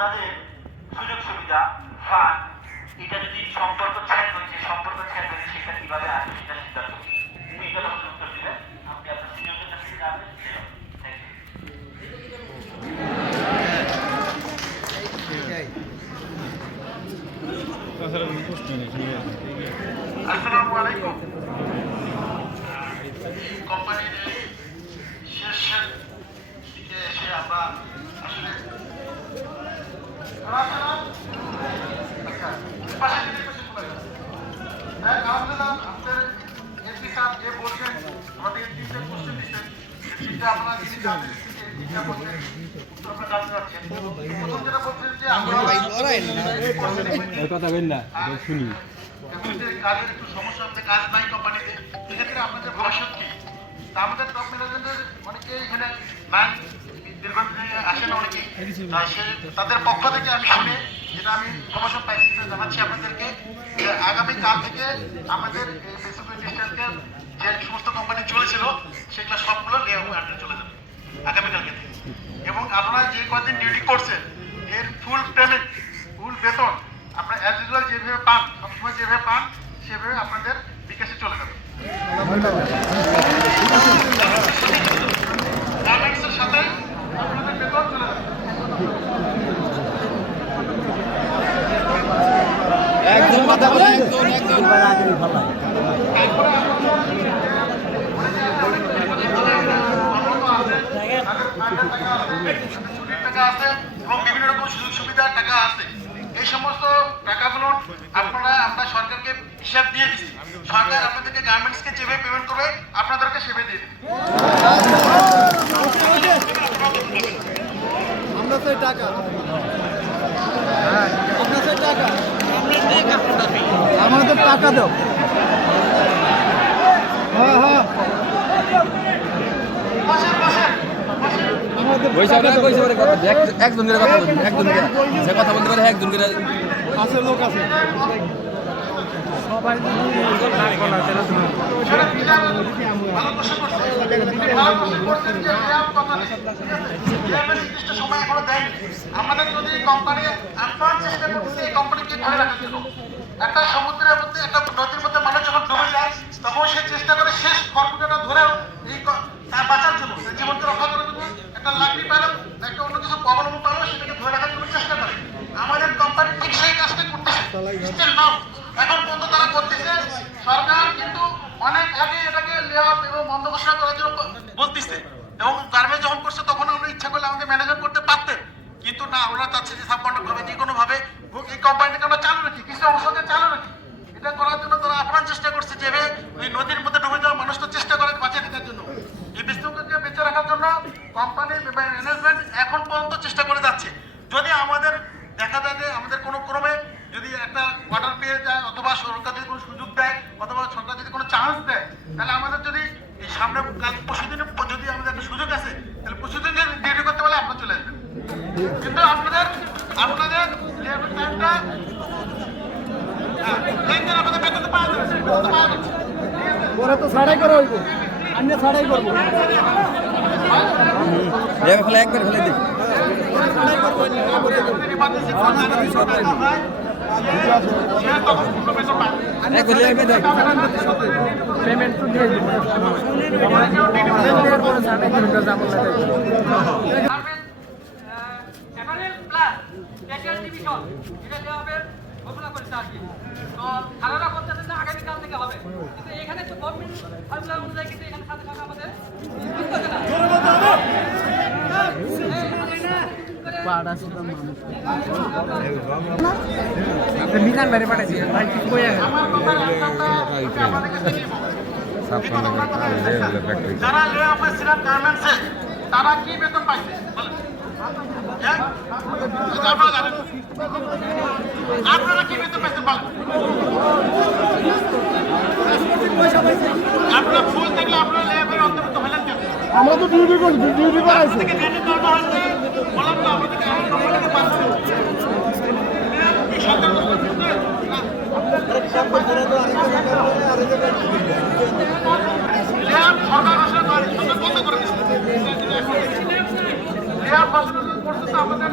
ওনাদের সুযোগ সুবিধা ফান্ড এটা যদি সম্পর্ক ছেদ হয়েছে সেটা কিভাবে আসবে সেটা সিদ্ধান্ত এইটা আপনি উত্তর দিবেন আপনি আপনার সিনিয়রদের কাছে যাবেন আসসালামু আলাইকুম কোম্পানির শেষের দিকে এসে আমরা আসলে কথা বল না শুনি কাজের একটু সমস্যা হচ্ছে, কাজ নাই কোম্পানিতে, এক্ষেত্রে আপনাদের ভবিষ্যৎ কি? আমাদের টপ ম্যানেজমেন্টের অনেকে এখানে ম্যান দীর্ঘদিন আসেন অনেকে, তাদের পক্ষ থেকে আমি শুনে যেটা আমি প্রমোশন পাইছি জানাচ্ছি আপনাদেরকে যে আগামীকাল থেকে আমাদের এই বেসিক ইন্ডাস্ট্রিয়ালকে যে সমস্ত কোম্পানি চলেছিল সেগুলো সবগুলো লেআউট আন্ডারে চলে যাবে আগামীকালকে থেকে। এবং আপনারা যে কদিন ডিউটি করছেন এর ফুল পেমেন্ট, ফুল বেতন আপনারা অ্যাজ ইউজুয়াল যেভাবে পান, সবসময় যেভাবে পান সেভাবে আপনাদের বিকাশে চলে যাবে। গার্মেন্টসের সাথে আপনাদের বেতন চলে যাবে। একদম কথা বলে একদম তারপরে ছুটির টাকা আছে এবং বিভিন্ন রকম সুযোগ সুবিধার টাকা আছে। এই সমস্ত টাকাগুলো আমরা সরকারকে হিসাব দিয়ে দিচ্ছি। সরকার আপনাদেরকে গার্মেন্টসকে যেভাবে পেমেন্ট করবে আপনাদেরকে সেভাবে দিয়ে দিবে। আমরা সেই টাকা আমরা সেই টাকা আমাদের টাকা দাও। হ্যাঁ হ্যাঁ একজনের কথা বলুন, একজনের যে কথা বলতে পারে একজনের আছে লোক আছে সবাই সময় এখনো দেয়নি। আমাদের যদি কোম্পানি আপনার চেষ্টা করতেছে এই কোম্পানিকে ধরে রাখার জন্য, একটা সমুদ্রের মধ্যে একটা নদীর মধ্যে মানুষ যখন ডুবে যায় তখন সে চেষ্টা করে শেষ খড়কুটাটা ধরেও এই তার বাঁচার জন্য, জীবনকে রক্ষা করার জন্য একটা লাকড়ি পালো, একটা অন্য কিছু অবলম্বন পালো, সেটাকে ধরে রাখার জন্য চেষ্টা করে। আমাদের কোম্পানি ঠিক সেই কাজটা করতেছে। এখন পর্যন্ত তারা করতেছে। সরকার কিন্তু অনেক আগে এটাকে লেআউট এবং বন্ধ ঘোষণা করার জন্য বলতেছে, এবং গার্মেন্টস যখন করছে তখন আমরা ইচ্ছা করলে আমাদের ম্যানেজমেন্ট করতে পারতেন, কিন্তু না, ওরা চাচ্ছে যে সাবকন্ট্রাক্ট ভাবে যে কোনো ভাবে এই কোম্পানিটাকে আমরা চালু রাখি, কিছু অংশকে চালু রাখি। এটা করার জন্য তারা আপ্রাণ চেষ্টা করছে যে ওই নদীর মধ্যে ডুবে যাওয়া মানুষটা চেষ্টা করে বাঁচিয়ে রাখার জন্য, এই বিষ্ণুকে বেঁচে রাখার জন্য কোম্পানি ম্যানেজমেন্ট এখন পর্যন্ত চেষ্টা করে যাচ্ছে। যদি আমাদের দেখা যায় যে আমাদের কোনো ক্রমে যদি একটা অর্ডার পেয়ে যায়, অথবা সরকার যদি কোনো সুযোগ দেয়, অথবা সরকার যদি কোনো চান্স দেয়, তাহলে আমাদের যদি এই সামনে কাল পরশুদিনে যদি আমাদের একটা সুযোগ আছে তাহলে পরশুদিন ডিউটি করতে পারলে আপনারা চলে আসবেন। কিন্তু আপনাদের লেবার টাইমটা আপনাদের বেতন পাওয়া যাচ্ছে, ওরা তো ছাড়াই করে হইব, আমি ছাড়াই করবো একবার ফেলে দিই পেমেন্ট তো দিয়ে দিব আগামীকাল থেকে হবে, কিন্তু এখানে তো গভর্নমেন্ট অনুযায়ী কিন্তু এখানে সাথে সাথে আমাদের মিজান বাইরে পাঠাইছি ভাই কি কই যারা লে অফে ছিলেন গার্মেন্টসে তারা কি বেতন পাইছে আপনারা কি বেতন পাইছেন বলেন? আপনারা ফুল থাকলে আপনারা লেবারের অন্তর্ভুক্ত হলেন কেন? আমরা তো ডিউটি করি, ডিউটি করাইছি। থেকে ট্রেনিং করানো হয়েছে, বললাম তো আমাদেরকে আমার কোম্পানিতে পাচ্ছি সরকার ঘোষণা করে সরকার বন্ধ করে দিচ্ছে। আমাদের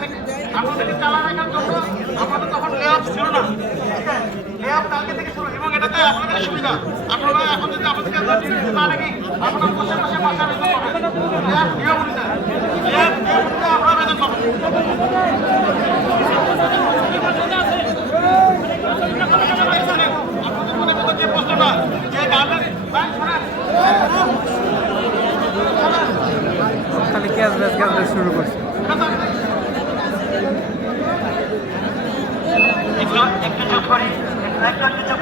থেকে আপনাদেরকে চালা রাখার জন্য আমাদের তখন লে অফ ছিল না, ঠিক আছে? লে অফ কালকে থেকে শুরু এবং এটাতে আপনাদের সুবিধা। আপনারা এখন যদি আপনাদেরকে না নাকি আপনারা বসে বসে মাসে বেতন পাবেন। লে অফ নিয়ম অনুযায়ী লে অফ নিয়ম অনুযায়ী আপনারা বেতন পাবেন। আপনাদের মনে মতো যে প্রশ্নটা যে গার্মেন্টস ভাই শোনেন খালি গ্যাস শুরু করছে। একটু চুপ করি, একটু চুপ